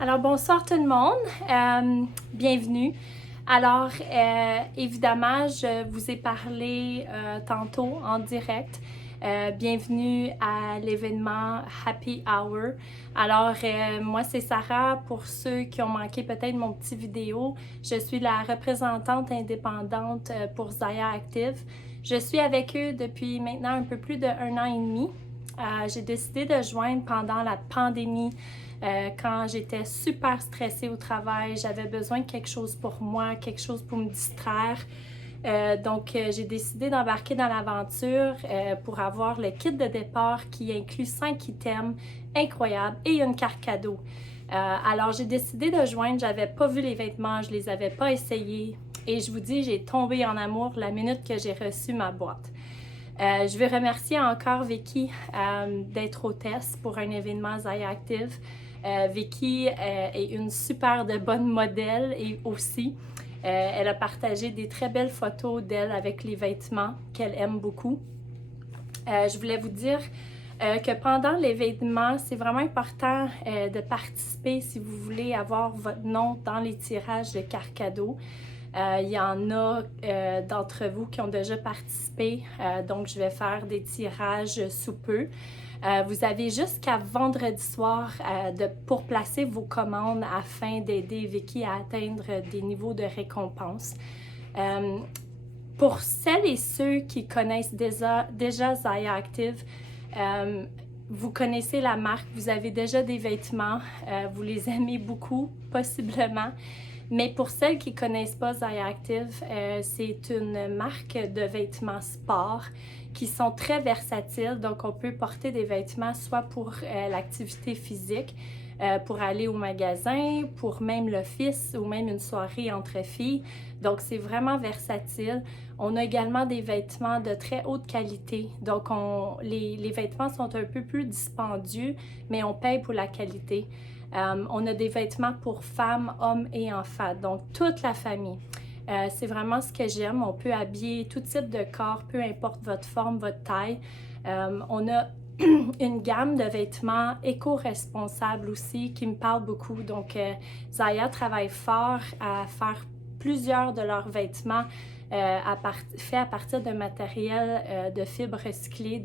Alors, bonsoir tout le monde. Bienvenue. Alors, évidemment, je vous ai parlé tantôt en direct. Bienvenue à l'événement Happy Hour. Alors, moi, c'est Sarah. Pour ceux qui ont manqué peut-être mon petit vidéo, je suis la représentante indépendante pour Zaya Active. Je suis avec eux depuis maintenant un peu plus d'1 an et demi. J'ai décidé de joindre pendant la pandémie. Quand j'étais super stressée au travail, j'avais besoin de quelque chose pour moi, quelque chose pour me distraire. Donc, j'ai décidé d'embarquer dans l'aventure pour avoir le kit de départ qui inclut 5 items incroyables et une carte cadeau. Alors, j'ai décidé de joindre, j'avais pas vu les vêtements, je les avais pas essayés et je vous dis, j'ai tombé en amour la minute que j'ai reçu ma boîte. Je veux remercier encore Vicky d'être hôtesse pour un événement Zaya Active. Vicky est une super de bonne modèle et aussi, elle a partagé des très belles photos d'elle avec les vêtements qu'elle aime beaucoup. Je voulais vous dire que pendant l'événement, c'est vraiment important de participer si vous voulez avoir votre nom dans les tirages de cartes cadeaux. Il y en a d'entre vous qui ont déjà participé, donc je vais faire des tirages sous peu. Vous avez jusqu'à vendredi soir pour placer vos commandes afin d'aider Vicky à atteindre des niveaux de récompense. Pour celles et ceux qui connaissent déjà Zaya Active, vous connaissez la marque, vous avez déjà des vêtements, vous les aimez beaucoup, possiblement. Mais pour celles qui ne connaissent pas Zaya Active, c'est une marque de vêtements sport qui sont très versatiles. Donc, on peut porter des vêtements soit pour l'activité physique, pour aller au magasin, pour même l'office ou même une soirée entre filles. Donc, c'est vraiment versatile. On a également des vêtements de très haute qualité. Donc, les vêtements sont un peu plus dispendieux, mais on paye pour la qualité. On a des vêtements pour femmes, hommes et enfants, donc toute la famille. C'est vraiment ce que j'aime. On peut habiller tout type de corps, peu importe votre forme, votre taille. On a une gamme de vêtements éco-responsables aussi qui me parle beaucoup. Donc, Zaya travaille fort à faire plusieurs de leurs vêtements faits à partir de matériel de fibres recyclées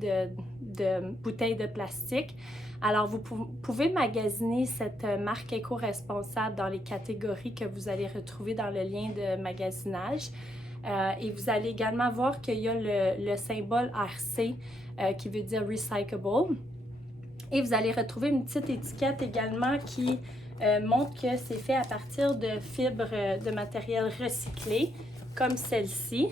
de bouteilles de plastique. Alors, vous pouvez magasiner cette marque éco-responsable dans les catégories que vous allez retrouver dans le lien de magasinage. Et vous allez également voir qu'il y a le symbole RC qui veut dire Recyclable. Et vous allez retrouver une petite étiquette également qui montre que c'est fait à partir de fibres de matériel recyclé, comme celle-ci.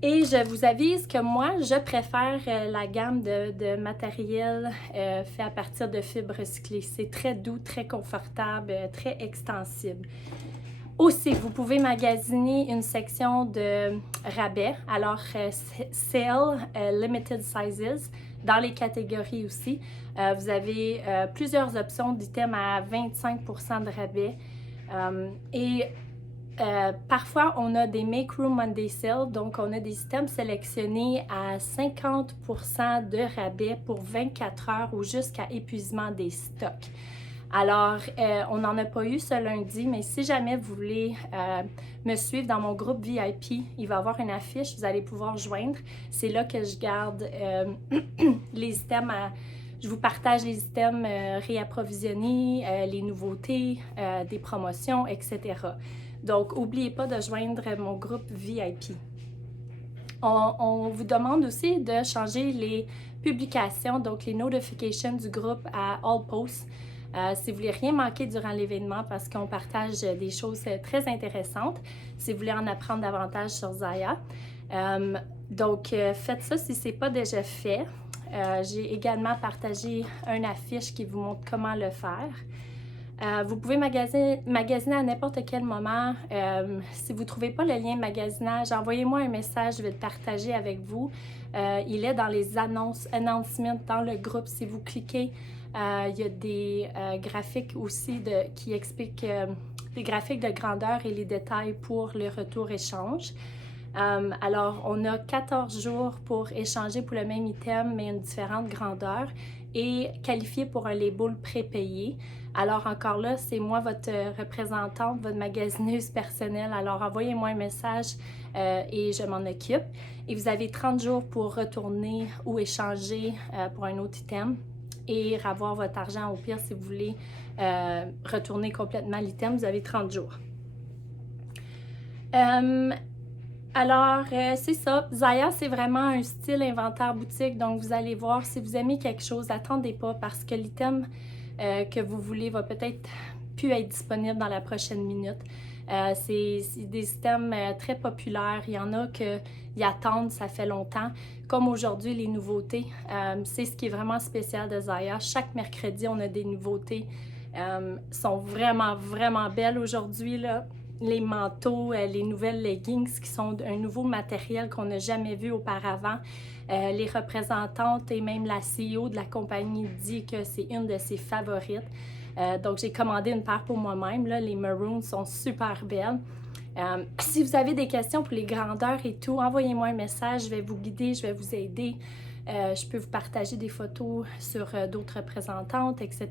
Et je vous avise que moi, je préfère la gamme de matériel fait à partir de fibres recyclées. C'est très doux, très confortable, très extensible. Aussi, vous pouvez magasiner une section de rabais, alors Sale, Limited Sizes, dans les catégories aussi. Vous avez plusieurs options d'items à 25% de rabais. Parfois, on a des Make Room Monday Sale, donc on a des items sélectionnés à 50% de rabais pour 24 heures ou jusqu'à épuisement des stocks. Alors, on n'en a pas eu ce lundi, mais si jamais vous voulez me suivre dans mon groupe VIP, il va y avoir une affiche, vous allez pouvoir joindre. C'est là que je garde les items je vous partage les items réapprovisionnés, les nouveautés, des promotions, etc. Donc, n'oubliez pas de joindre mon groupe VIP. On vous demande aussi de changer les publications, donc les notifications du groupe à All Posts. Si vous voulez rien manquer durant l'événement parce qu'on partage des choses très intéressantes, si vous voulez en apprendre davantage sur Zaya. Donc, faites ça si ce n'est pas déjà fait. J'ai également partagé une affiche qui vous montre comment le faire. Vous pouvez magasiner à n'importe quel moment. Si vous ne trouvez pas le lien magasinage, envoyez-moi un message, je vais le partager avec vous. Il est dans les announcements dans le groupe. Si vous cliquez, il y a des graphiques aussi qui expliquent les graphiques de grandeur et les détails pour le retour-échange. Alors, on a 14 jours pour échanger pour le même item, mais une différente grandeur. et qualifié pour un label prépayé. Alors encore là, c'est moi votre représentante, votre magasineuse personnelle. Alors envoyez-moi un message et je m'en occupe. Et vous avez 30 jours pour retourner ou échanger pour un autre item et avoir votre argent. Au pire, si vous voulez retourner complètement l'item, vous avez 30 jours. Alors, c'est ça. Zaya, c'est vraiment un style inventaire boutique. Donc, vous allez voir, si vous aimez quelque chose, attendez pas parce que l'item que vous voulez va peut-être plus être disponible dans la prochaine minute. C'est des items très populaires. Il y en a qui attendent, ça fait longtemps. Comme aujourd'hui, les nouveautés. C'est ce qui est vraiment spécial de Zaya. Chaque mercredi, on a des nouveautés. Sont vraiment, vraiment belles aujourd'hui, là. Les manteaux, les nouvelles leggings qui sont un nouveau matériel qu'on n'a jamais vu auparavant. Les représentantes et même la CEO de la compagnie dit que c'est une de ses favorites. Donc, j'ai commandé une paire pour moi-même. Les maroons sont super belles. Si vous avez des questions pour les grandeurs et tout, envoyez-moi un message. Je vais vous guider, je vais vous aider. Je peux vous partager des photos sur d'autres représentantes, etc.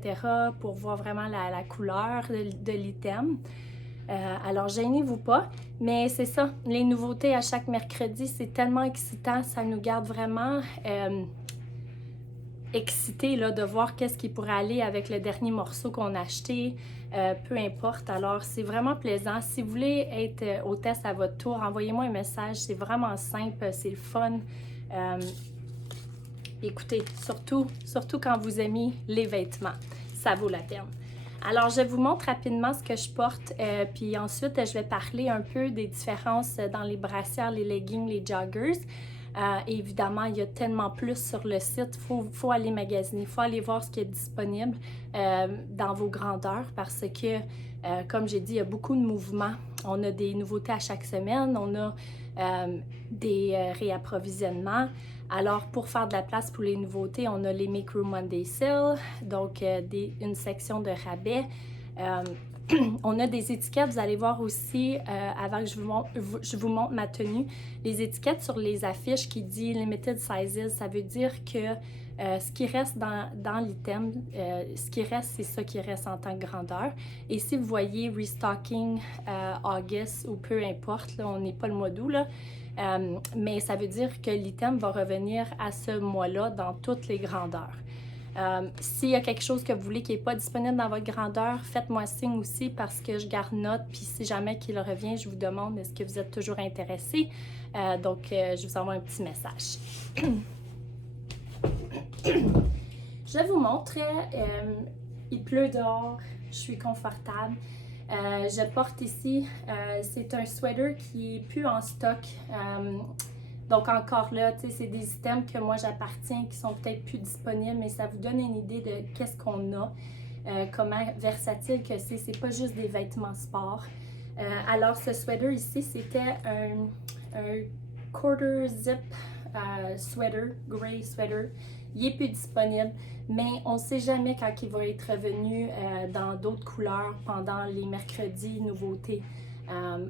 pour voir vraiment la couleur de l'item. Alors, gênez-vous pas, mais c'est ça, les nouveautés à chaque mercredi, c'est tellement excitant, ça nous garde vraiment excités là, de voir qu'est-ce qui pourrait aller avec le dernier morceau qu'on a acheté, peu importe. Alors, c'est vraiment plaisant. Si vous voulez être hôtesse à votre tour, envoyez-moi un message, c'est vraiment simple, c'est le fun. Écoutez, surtout quand vous aimez les vêtements, ça vaut la peine. Alors, je vous montre rapidement ce que je porte, puis ensuite, je vais parler un peu des différences dans les brassières, les leggings, les joggers. Évidemment, il y a tellement plus sur le site, faut aller magasiner, il faut aller voir ce qui est disponible dans vos grandeurs parce que, comme j'ai dit, il y a beaucoup de mouvements. On a des nouveautés à chaque semaine, on a des réapprovisionnements. Alors, pour faire de la place pour les nouveautés, on a les Make Room Monday Sale, donc une section de rabais. On a des étiquettes, vous allez voir aussi, avant que je vous montre ma tenue, les étiquettes sur les affiches qui dit Limited Sizes, ça veut dire que ce qui reste dans l'item, ce qui reste, c'est ça qui reste en tant que grandeur. Et si vous voyez Restocking August ou peu importe, là, on n'est pas le mois d'août, là, mais ça veut dire que l'item va revenir à ce mois-là dans toutes les grandeurs. S'il y a quelque chose que vous voulez qui n'est pas disponible dans votre grandeur, faites-moi signe aussi parce que je garde note. Puis si jamais qu'il revient, je vous demande est-ce que vous êtes toujours intéressé. Donc, je vous envoie un petit message. Je vous montre. Il pleut dehors. Je suis confortable. Je porte ici, c'est un sweater qui n'est plus en stock. Donc encore là, c'est des items que moi j'appartiens, qui sont peut-être plus disponibles, mais ça vous donne une idée de qu'est-ce qu'on a, comment versatile que c'est. C'est pas juste des vêtements sport. Alors ce sweater ici, c'était un quarter zip sweater, gray sweater. Il est plus disponible, mais on ne sait jamais quand il va être revenu dans d'autres couleurs pendant les mercredis nouveautés.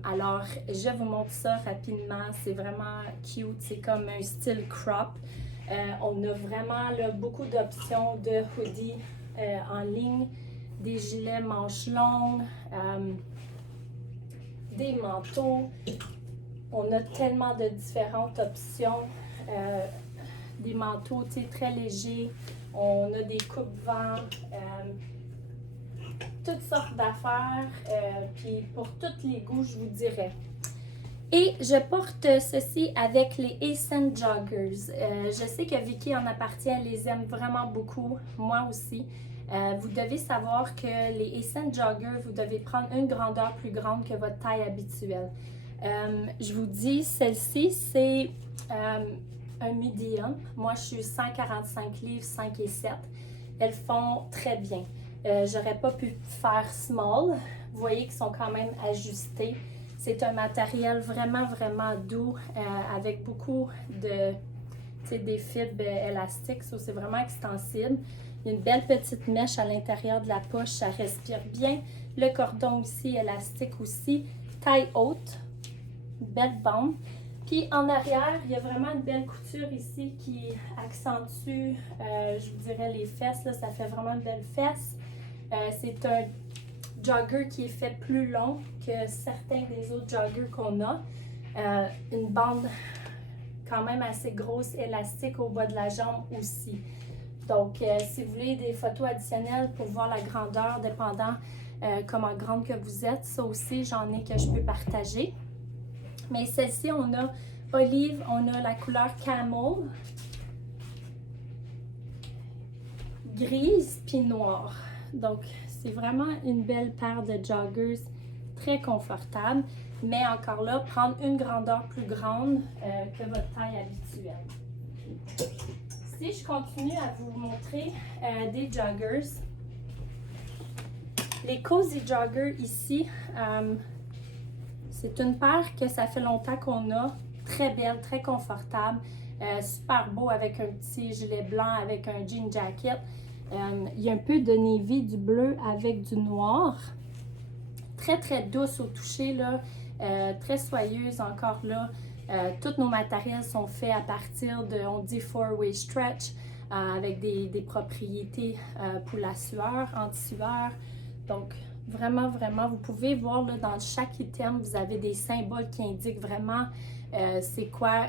Alors, je vous montre ça rapidement. C'est vraiment cute. C'est comme un style crop. On a vraiment là, beaucoup d'options de hoodies en ligne, des gilets manches longues, des manteaux. On a tellement de différentes options. Des manteaux très légers. On a des coupes-vents. Toutes sortes d'affaires, puis pour tous les goûts, je vous dirais. Et je porte ceci avec les Ascent Joggers. Je sais que Vicky en appartient, elle les aime vraiment beaucoup, moi aussi. Vous devez savoir que les Ascent Joggers, vous devez prendre une grandeur plus grande que votre taille habituelle. Je vous dis, celle-ci, c'est un medium. Moi, je suis 145 livres, 5 et 7. Elles font très bien. J'aurais pas pu faire small. Vous voyez qu'ils sont quand même ajustés. C'est un matériel vraiment, vraiment doux avec beaucoup de, des fibres élastiques. Ça, c'est vraiment extensible. Il y a une belle petite mèche à l'intérieur de la poche. Ça respire bien. Le cordon aussi, élastique aussi. Taille haute. Belle bande. Puis en arrière, il y a vraiment une belle couture ici qui accentue, je vous dirais, les fesses. Là, ça fait vraiment une belle fesse. C'est un jogger qui est fait plus long que certains des autres joggers qu'on a. Une bande quand même assez grosse, élastique au bas de la jambe aussi. Donc, si vous voulez des photos additionnelles pour voir la grandeur, dépendant comment grande que vous êtes, ça aussi, j'en ai que je peux partager. Mais celle-ci, on a olive, on a la couleur camel, grise puis noire. Donc, c'est vraiment une belle paire de joggers très confortable. Mais encore là, prendre une grandeur plus grande que votre taille habituelle. Si je continue à vous montrer des joggers, les Cozy Joggers ici, c'est une paire que ça fait longtemps qu'on a, très belle, très confortable, super beau avec un petit gilet blanc, avec un jean jacket. Il y a un peu de navy, du bleu avec du noir. Très très douce au toucher, là, très soyeuse encore là. Tous nos matériels sont faits à partir de, on dit 4-way stretch, avec des propriétés pour la sueur, anti-sueur. Donc, vraiment, vraiment, vous pouvez voir là, dans chaque item, vous avez des symboles qui indiquent vraiment c'est quoi,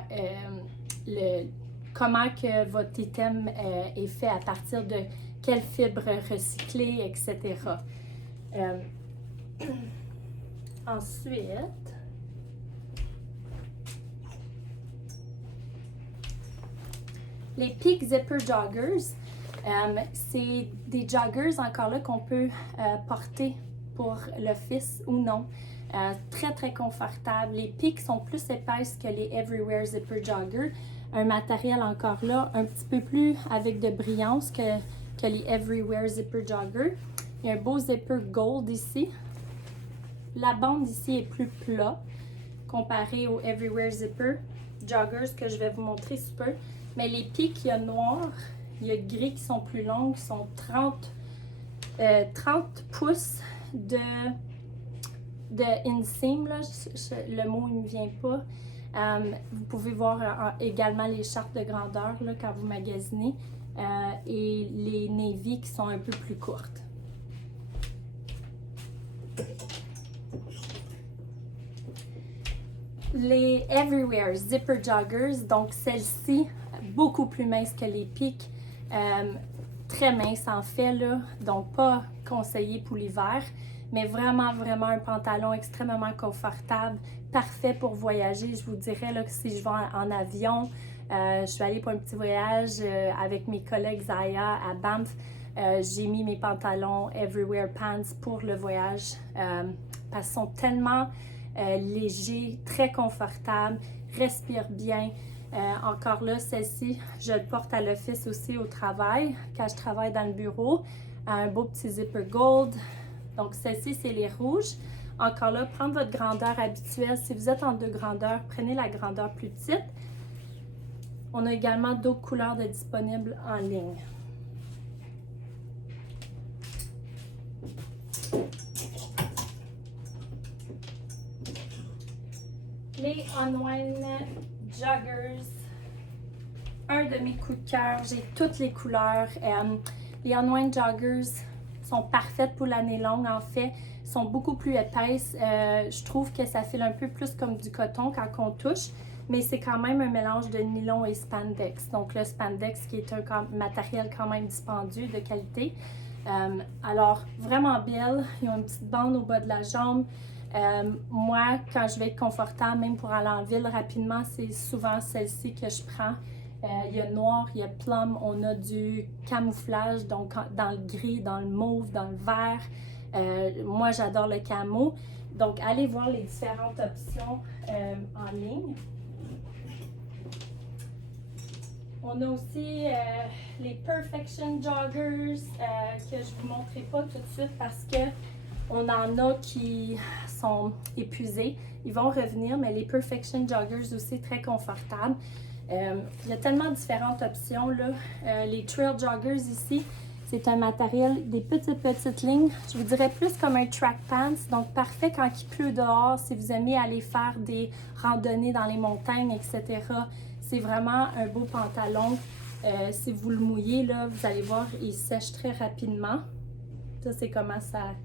comment que votre item est fait, à partir de quelles fibres recyclées, etc. Ensuite, les Peak Zipper Joggers, c'est des joggers encore là qu'on peut porter pour l'office ou non. Très très confortable. Les Peak sont plus épaisses que les Everywhere Zipper Joggers. Un matériel encore là un petit peu plus avec de brillance que les Everywhere Zipper Joggers. Il y a un beau zipper gold ici. La bande ici est plus plat comparé aux Everywhere Zipper Joggers que je vais vous montrer sous peu. Mais les Peak, il y a noir, il y a gris qui sont plus longues, qui sont 30 pouces de inseam, là, le mot ne me vient pas. Vous pouvez voir également les chartes de grandeur là, quand vous magasinez et les navy qui sont un peu plus courtes. Les Everywhere Zipper Joggers, donc celle-ci, beaucoup plus mince que les Peak, très mince en fait, là, donc pas conseillé pour l'hiver, mais vraiment, vraiment un pantalon extrêmement confortable, parfait pour voyager. Je vous dirais là, que si je vais en avion, je suis allée pour un petit voyage avec mes collègues Zaya à Banff, j'ai mis mes pantalons Everywhere Pants pour le voyage parce qu'ils sont tellement légers, très confortables, respirent bien. Encore là, celle-ci, je le porte à l'office aussi au travail, quand je travaille dans le bureau. Un beau petit zipper gold. Donc, celle-ci, c'est les rouges. Encore là, prendre votre grandeur habituelle. Si vous êtes en deux grandeurs, prenez la grandeur plus petite. On a également d'autres couleurs de disponibles en ligne. Les Unwind Joggers, un de mes coups de cœur, j'ai toutes les couleurs. Les Unwind Joggers sont parfaites pour l'année longue, en fait, sont beaucoup plus épaisses. Je trouve que ça file un peu plus comme du coton quand on touche, mais c'est quand même un mélange de nylon et spandex. Donc le spandex qui est un matériel quand même dispendieux, de qualité. Alors, vraiment belle. Ils ont une petite bande au bas de la jambe. Moi, quand je vais être confortable, même pour aller en ville rapidement, c'est souvent celle-ci que je prends. Il y a noir, il y a plum, on a du camouflage, donc dans le gris, dans le mauve, dans le vert. Moi, j'adore le camo. Donc, allez voir les différentes options en ligne. On a aussi les Perfection Joggers que je ne vous montrerai pas tout de suite parce que on en a qui sont épuisés. Ils vont revenir, mais les Perfection Joggers aussi très confortables. Il y a tellement différentes options là. Les Trail Joggers ici, C'est un matériel, des petites lignes, je vous dirais plus comme un track pants, donc parfait quand il pleut dehors, si vous aimez aller faire des randonnées dans les montagnes, etc. C'est vraiment un beau pantalon. Si vous le mouillez, là, vous allez voir, il sèche très rapidement. Ça, c'est comment ça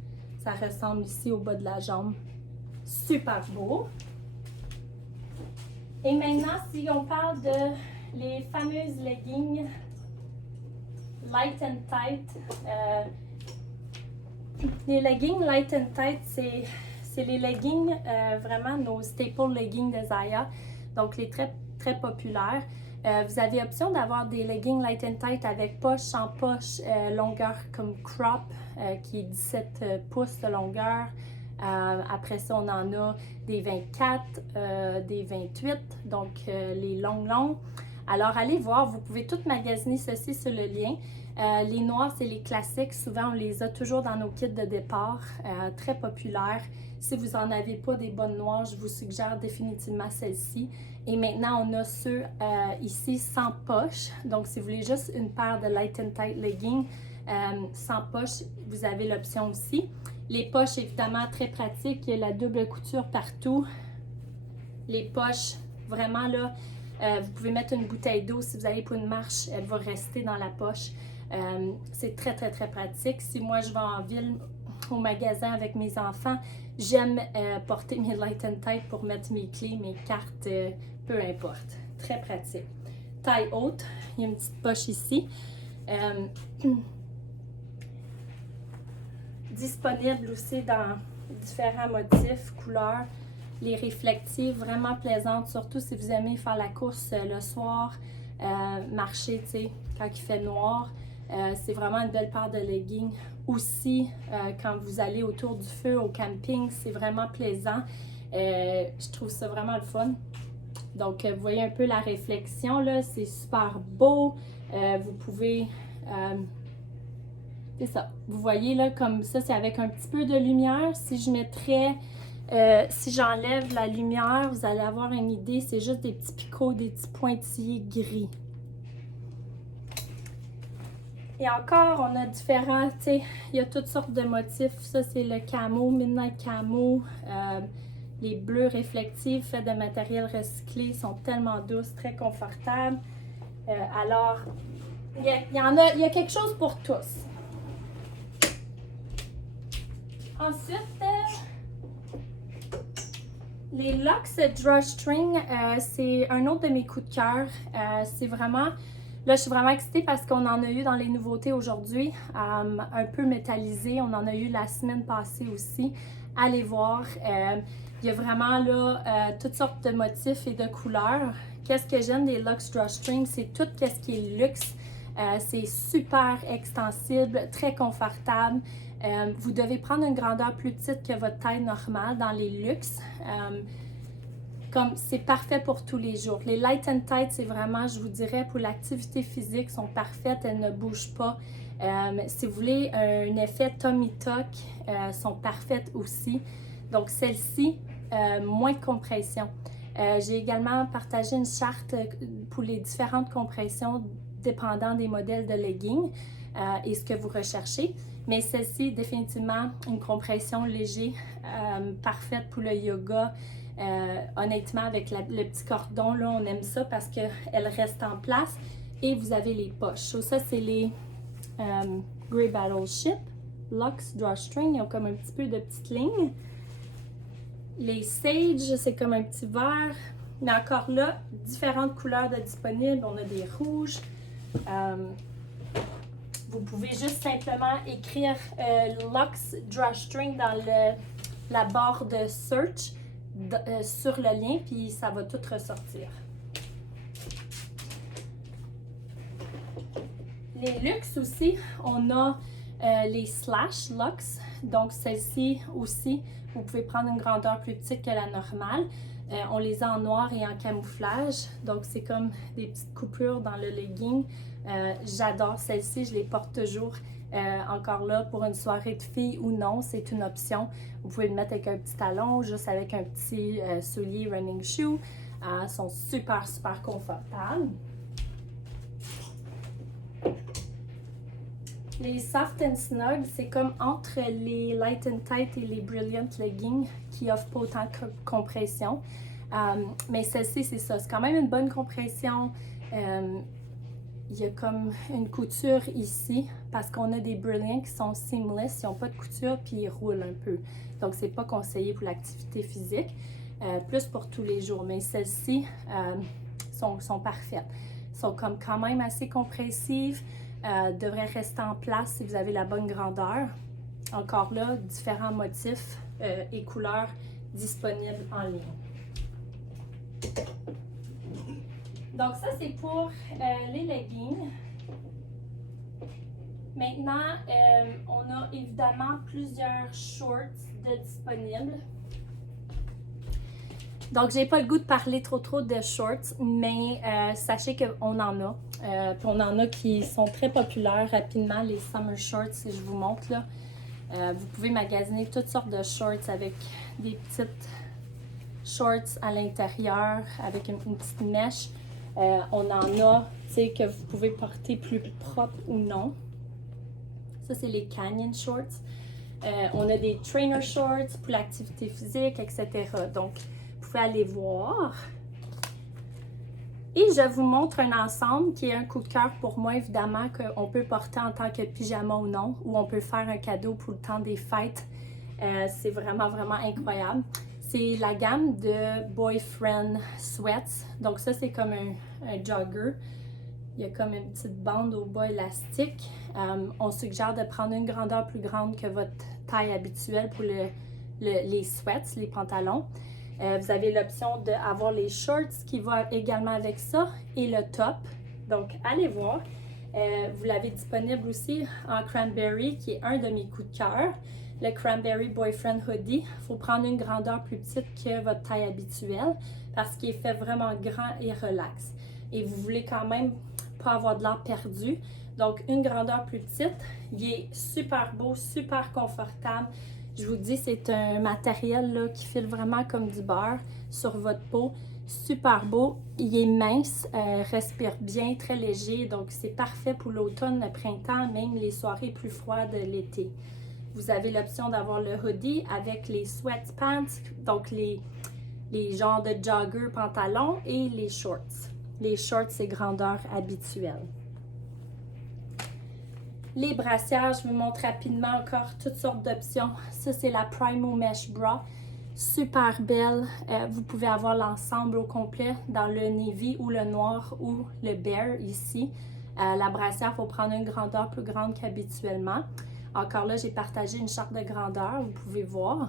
ressemble ici au bas de la jambe. Super beau. Et maintenant, si on parle de les fameuses leggings light and tight. Les leggings light and tight, c'est les leggings, vraiment nos staple leggings de Zaya, donc les très populaires. Vous avez option d'avoir des leggings light and tight avec poche, sans poche, longueur comme crop, qui est 17 pouces de longueur. Après ça, on en a des 24, des 28, donc les longs. Alors, allez voir, vous pouvez tout magasiner ceci sur le lien. Les noirs, c'est les classiques. Souvent, on les a toujours dans nos kits de départ, très populaires. Si vous n'en avez pas des bonnes noires, je vous suggère définitivement celle-ci. Et maintenant, on a ceux ici sans poche. Donc, si vous voulez juste une paire de light and tight leggings sans poche, vous avez l'option aussi. Les poches, évidemment, très pratiques. Il y a la double couture partout. Les poches, vraiment là, vous pouvez mettre une bouteille d'eau. Si vous allez pour une marche, elle va rester dans la poche. C'est très pratique. Si moi, je vais en ville, au magasin avec mes enfants, j'aime porter mes light and tight pour mettre mes clés, mes cartes, peu importe. Très pratique. Taille haute, il y a une petite poche ici. Disponible aussi dans différents motifs, couleurs. Les réflectives, vraiment plaisantes, surtout si vous aimez faire la course le soir, marcher, tu sais, quand il fait noir. C'est vraiment une belle paire de leggings. Aussi, quand vous allez autour du feu, au camping, c'est vraiment plaisant. Je trouve ça vraiment le fun. Donc, vous voyez un peu la réflexion, là, c'est super beau. Vous pouvez... c'est ça. Vous voyez, là, comme ça, c'est avec un petit peu de lumière. Si je mettrais... si j'enlève la lumière, vous allez avoir une idée. C'est juste des petits picots, des petits pointillés gris. Et encore, on a différents, tu sais, il y a toutes sortes de motifs. Ça, c'est le camo, Midnight Camo. Les bleus réflectifs faits de matériel recyclé sont tellement douces, très confortables. Alors, il y a quelque chose pour tous. Ensuite, les Luxe Drawstring, c'est un autre de mes coups de cœur. C'est vraiment... Là, je suis vraiment excitée parce qu'on en a eu dans les nouveautés aujourd'hui, un peu métallisé. On en a eu la semaine passée aussi. Allez voir. Il y a vraiment là toutes sortes de motifs et de couleurs. Qu'est-ce que j'aime des Luxe Drawstring? C'est tout ce qui est luxe. C'est super extensible, très confortable. Vous devez prendre une grandeur plus petite que votre taille normale dans les luxes. Comme c'est parfait pour tous les jours. Les light and tight, c'est vraiment, je vous dirais, pour l'activité physique, sont parfaites, elles ne bougent pas. Si vous voulez un effet tummy tuck, sont parfaites aussi. Donc celle-ci, moins de compression. J'ai également partagé une charte pour les différentes compressions dépendant des modèles de leggings et ce que vous recherchez. Mais celle-ci, définitivement, une compression léger, parfaite pour le yoga. Honnêtement, avec le petit cordon, là, on aime ça parce qu'elle reste en place. Et vous avez les poches. So, ça, c'est les Grey Battleship Luxe Drawstring. Ils ont comme un petit peu de petites lignes. Les Sage, c'est comme un petit vert. Mais encore là, différentes couleurs de disponibles. On a des rouges. Vous pouvez juste simplement écrire Luxe Drawstring dans la barre de search sur le lien, puis ça va tout ressortir. Les luxe aussi, on a les Slash Luxe. Donc celle-ci aussi, vous pouvez prendre une grandeur plus petite que la normale. On les a en noir et en camouflage. Donc c'est comme des petites coupures dans le legging. J'adore celle-ci, je les porte toujours. Encore là, pour une soirée de filles ou non, c'est une option. Vous pouvez le mettre avec un petit talon, juste avec un petit soulier running shoe. Elles sont super confortables. Les Soft and Snug, c'est comme entre les Light and Tight et les Brilliant Leggings qui offrent pas autant de compression. Mais celle-ci, c'est ça. C'est quand même une bonne compression. Il y a comme une couture ici parce qu'on a des Brilliant qui sont seamless. Ils n'ont pas de couture puis ils roulent un peu. Donc, c'est pas conseillé pour l'activité physique. Plus pour tous les jours. Mais celles-ci sont parfaites. Sont comme quand même assez compressives. Devraient rester en place si vous avez la bonne grandeur. Encore là, différents motifs et couleurs disponibles en ligne. Donc ça, c'est pour les leggings. Maintenant, on a évidemment plusieurs shorts de disponibles. Donc, j'ai pas le goût de parler trop de shorts, mais sachez qu'on en a. Puis on en a qui sont très populaires rapidement, les summer shorts, si je vous montre là. Vous pouvez magasiner toutes sortes de shorts avec des petites shorts à l'intérieur, avec une petite mèche. On en a, tu sais, que vous pouvez porter plus propre ou non. Ça, c'est les Canyon shorts. On a des trainer shorts pour l'activité physique, etc. Donc, vous pouvez aller voir. Et je vous montre un ensemble qui est un coup de cœur pour moi, évidemment, qu'on peut porter en tant que pyjama ou non, ou on peut faire un cadeau pour le temps des fêtes. C'est vraiment incroyable. C'est la gamme de Boyfriend Sweats. Donc ça, c'est comme un jogger. Il y a comme une petite bande au bas élastique. On suggère de prendre une grandeur plus grande que votre taille habituelle pour les sweats, les pantalons. Vous avez l'option d'avoir les shorts qui vont également avec ça et le top. Donc, allez voir. Vous l'avez disponible aussi en cranberry, qui est un de mes coups de cœur. Le Cranberry Boyfriend Hoodie. Il faut prendre une grandeur plus petite que votre taille habituelle parce qu'il est fait vraiment grand et relax. Et vous voulez quand même pas avoir de l'air perdu. Donc, une grandeur plus petite. Il est super beau, super confortable. Je vous dis, c'est un matériel là, qui file vraiment comme du beurre sur votre peau. Super beau. Il est mince, respire bien, très léger. Donc, c'est parfait pour l'automne, le printemps, même les soirées plus froides de l'été. Vous avez l'option d'avoir le hoodie avec les sweatpants, donc les genres de jogger pantalons et les shorts. Les shorts, c'est grandeur habituelle. Les brassières, je vous montre rapidement encore toutes sortes d'options. Ça, c'est la Primo Mesh Bra. Super belle. Vous pouvez avoir l'ensemble au complet dans le navy ou le noir ou le bear ici. La brassière, il faut prendre une grandeur plus grande qu'habituellement. Encore là, j'ai partagé une charte de grandeur, vous pouvez voir.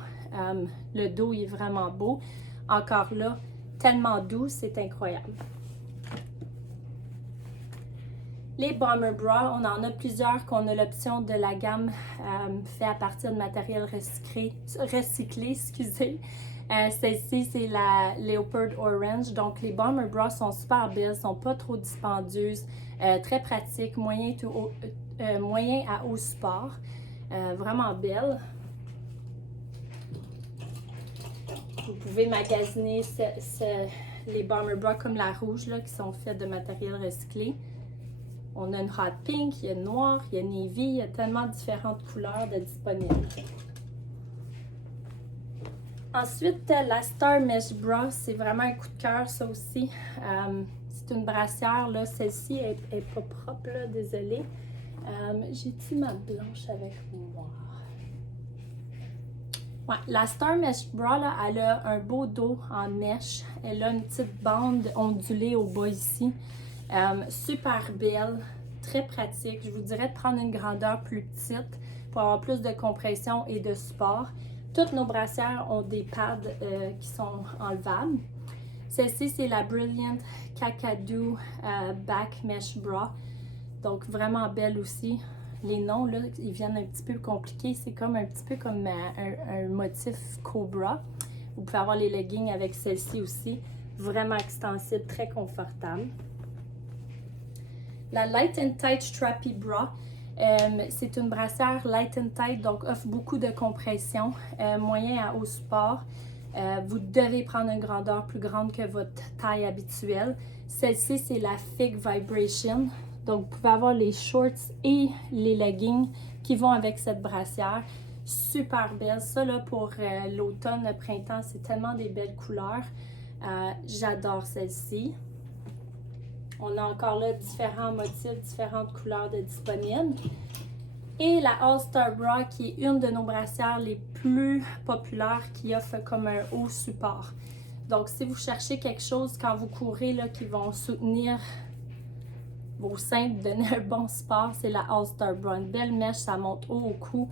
Le dos il est vraiment beau. Encore là, tellement doux, c'est incroyable. Les bomber bras, on en a plusieurs qu'on a l'option de la gamme fait à partir de matériel recyclé, excusez. Celle-ci, c'est la Leopard Orange. Donc, les bomber bras sont super belles, sont pas trop dispendieuses, très pratiques, moyen à haut support. Vraiment belle. Vous pouvez magasiner les bomber bras comme la rouge là, qui sont faits de matériel recyclé. On a une hot pink, il y a noir, il y a navy, il y a tellement différentes couleurs de disponibles. Ensuite, la Star Mesh Bra, c'est vraiment un coup de cœur, ça aussi. C'est une brassière, là, celle-ci est pas propre, là, désolée. J'ai-tu ma blanche avec moi? Ouais, la Star Mesh Bra, là, elle a un beau dos en mèche. Elle a une petite bande ondulée au bas ici. Super belle, très pratique. Je vous dirais de prendre une grandeur plus petite pour avoir plus de compression et de support. Toutes nos brassières ont des pads qui sont enlevables. Celle-ci, c'est la Brilliant Kakadu Back Mesh Bra. Donc, vraiment belle aussi. Les noms, là, ils viennent un petit peu compliqués. C'est comme un petit peu comme un motif cobra. Vous pouvez avoir les leggings avec celle-ci aussi. Vraiment extensible, très confortable. La Light and Tight Strappy Bra, c'est une brassière light and tight, donc offre beaucoup de compression, moyen à haut support. Vous devez prendre une grandeur plus grande que votre taille habituelle. Celle-ci, c'est la Fig Vibration. Donc, vous pouvez avoir les shorts et les leggings qui vont avec cette brassière. Super belle. Ça, là, pour l'automne, le printemps, c'est tellement des belles couleurs. J'adore celle-ci. On a encore là différents motifs, différentes couleurs de disponibles. Et la All-Star Bra, qui est une de nos brassières les plus populaires, qui offre comme un haut support. Donc, si vous cherchez quelque chose quand vous courez là, qui vont soutenir vos seins, vous donner un bon support, c'est la All-Star Bra. Une belle mèche, ça monte haut au cou.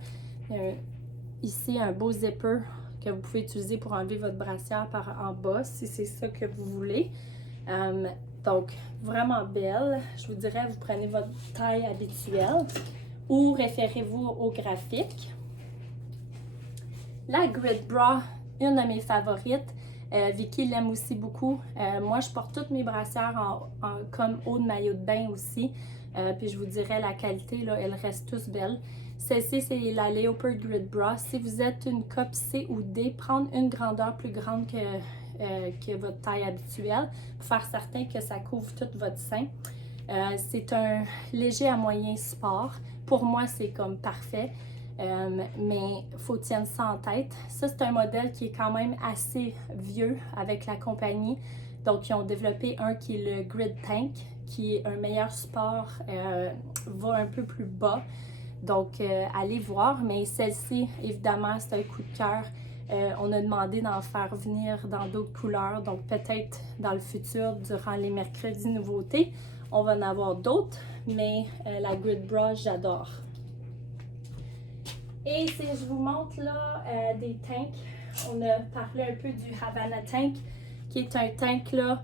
Ici, un beau zipper que vous pouvez utiliser pour enlever votre brassière par en bas, si c'est ça que vous voulez. Donc, vraiment belle. Je vous dirais, vous prenez votre taille habituelle ou référez-vous au graphique. La Grid Bra, une de mes favorites. Vicky l'aime aussi beaucoup. Moi, je porte toutes mes brassières comme haut de maillot de bain aussi. Puis je vous dirais, la qualité, là, elle reste tous belle. Celle-ci, c'est la Leopard Grid Bra. Si vous êtes une coupe C ou D, prendre une grandeur plus grande que votre taille habituelle pour faire certain que ça couvre tout votre sein. C'est un léger à moyen support. Pour moi, c'est comme parfait. Mais il faut tenir ça en tête. Ça, c'est un modèle qui est quand même assez vieux avec la compagnie. Donc, ils ont développé un qui est le Grid Tank, qui est un meilleur support, va un peu plus bas. Donc, allez voir. Mais celle-ci, évidemment, c'est un coup de cœur. On a demandé d'en faire venir dans d'autres couleurs. Donc, peut-être dans le futur, durant les mercredis nouveautés, on va en avoir d'autres. Mais la Grid Bra, j'adore. Et si je vous montre là des tanks, on a parlé un peu du Havana Tank, qui est un tank là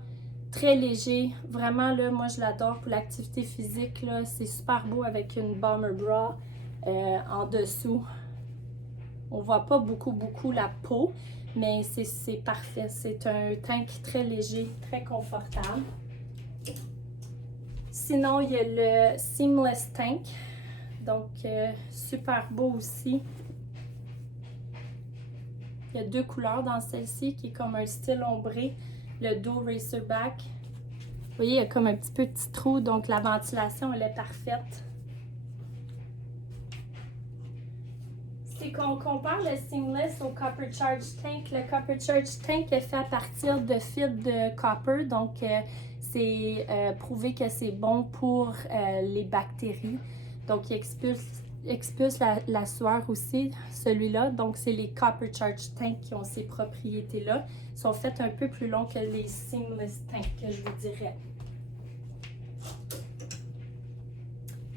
très léger. Vraiment là, moi je l'adore pour l'activité physique là. C'est super beau avec une bomber bra en dessous. On voit pas beaucoup la peau, mais c'est parfait. C'est un tank très léger, très confortable. Sinon, il y a le Seamless Tank. Donc, super beau aussi. Il y a deux couleurs dans celle-ci qui est comme un style ombré. Le dos Racerback. Vous voyez, il y a comme un petit trou, donc la ventilation, elle est parfaite. C'est qu'on compare le Seamless au Copper Charge Tank. Le Copper Charge Tank est fait à partir de fibres de copper, donc c'est prouvé que c'est bon pour les bactéries. Donc, il expulse la sueur aussi, celui-là. Donc, c'est les Copper Charge Tank qui ont ces propriétés-là. Ils sont faits un peu plus longs que les Seamless Tank, que je vous dirais.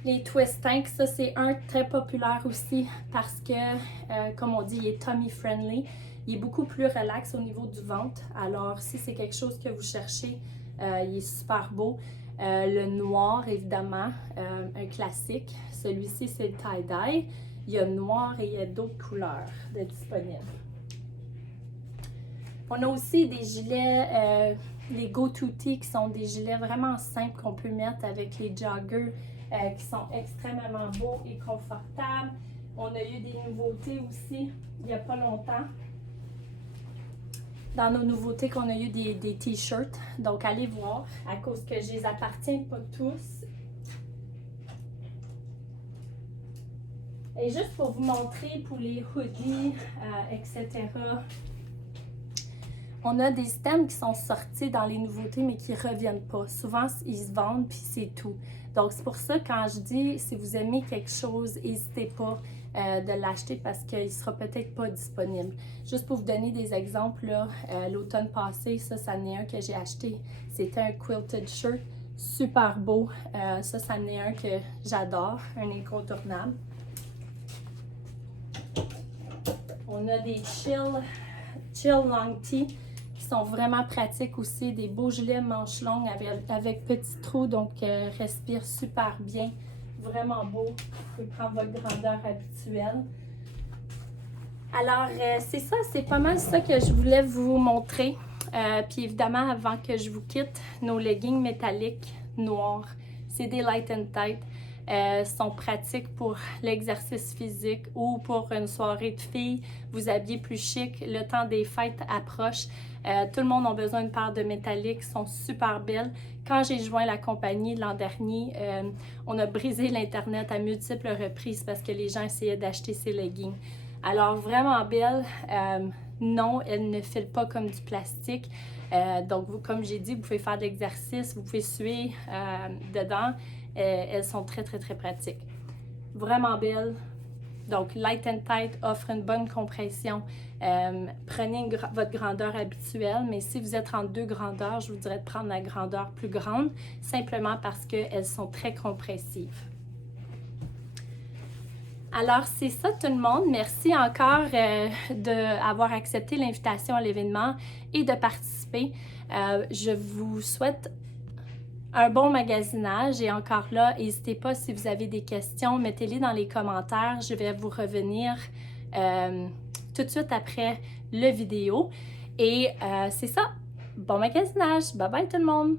Les Twist Tank, ça, c'est un très populaire aussi parce que, comme on dit, il est tummy friendly. Il est beaucoup plus relax au niveau du ventre. Alors, si c'est quelque chose que vous cherchez, il est super beau. Le noir, évidemment, un classique. Celui-ci, c'est le tie-dye. Il y a noir et il y a d'autres couleurs de disponibles. On a aussi des gilets, les Go-To-Tee, qui sont des gilets vraiment simples qu'on peut mettre avec les joggers, qui sont extrêmement beaux et confortables. On a eu des nouveautés aussi, il n'y a pas longtemps. Dans nos nouveautés, qu'on a eu des t-shirts. Donc, allez voir, à cause que je les appartiens pas tous. Et juste pour vous montrer, pour les hoodies, etc., on a des systèmes qui sont sortis dans les nouveautés, mais qui ne reviennent pas. Souvent, ils se vendent, puis c'est tout. Donc, c'est pour ça, quand je dis, si vous aimez quelque chose, n'hésitez pas de l'acheter parce qu'il ne sera peut-être pas disponible. Juste pour vous donner des exemples, l'automne passé, ça en est un que j'ai acheté. C'était un quilted shirt, super beau. Ça en est un que j'adore, un incontournable. On a des chill long tee qui sont vraiment pratiques aussi. Des beaux gilets manches longues avec petits trous, donc respire super bien. Vraiment beau. Vous pouvez prendre votre grandeur habituelle. Alors, c'est ça, c'est pas mal ça que je voulais vous montrer. Puis évidemment, avant que je vous quitte, nos leggings métalliques noirs. C'est des Light and Tight. sont pratiques pour l'exercice physique ou pour une soirée de filles, vous habillez plus chic, le temps des fêtes approche. Tout le monde a besoin d'une paire de métalliques, sont super belles. Quand j'ai joint la compagnie l'an dernier, on a brisé l'Internet à multiples reprises parce que les gens essayaient d'acheter ces leggings. Alors, vraiment belles. Non, elles ne filent pas comme du plastique. Donc, comme j'ai dit, vous pouvez faire de l'exercice, vous pouvez suer dedans. Elles sont très, très, très pratiques. Vraiment belles. Donc, Light and Tight offre une bonne compression. Prenez votre grandeur habituelle, mais si vous êtes en 2 grandeurs, je vous dirais de prendre la grandeur plus grande, simplement parce qu'elles sont très compressives. Alors, c'est ça tout le monde. Merci encore d'avoir accepté l'invitation à l'événement et de participer. Je vous souhaite un bon magasinage et encore là, n'hésitez pas si vous avez des questions, mettez-les dans les commentaires. Je vais vous revenir tout de suite après la vidéo. Et c'est ça. Bon magasinage. Bye bye tout le monde!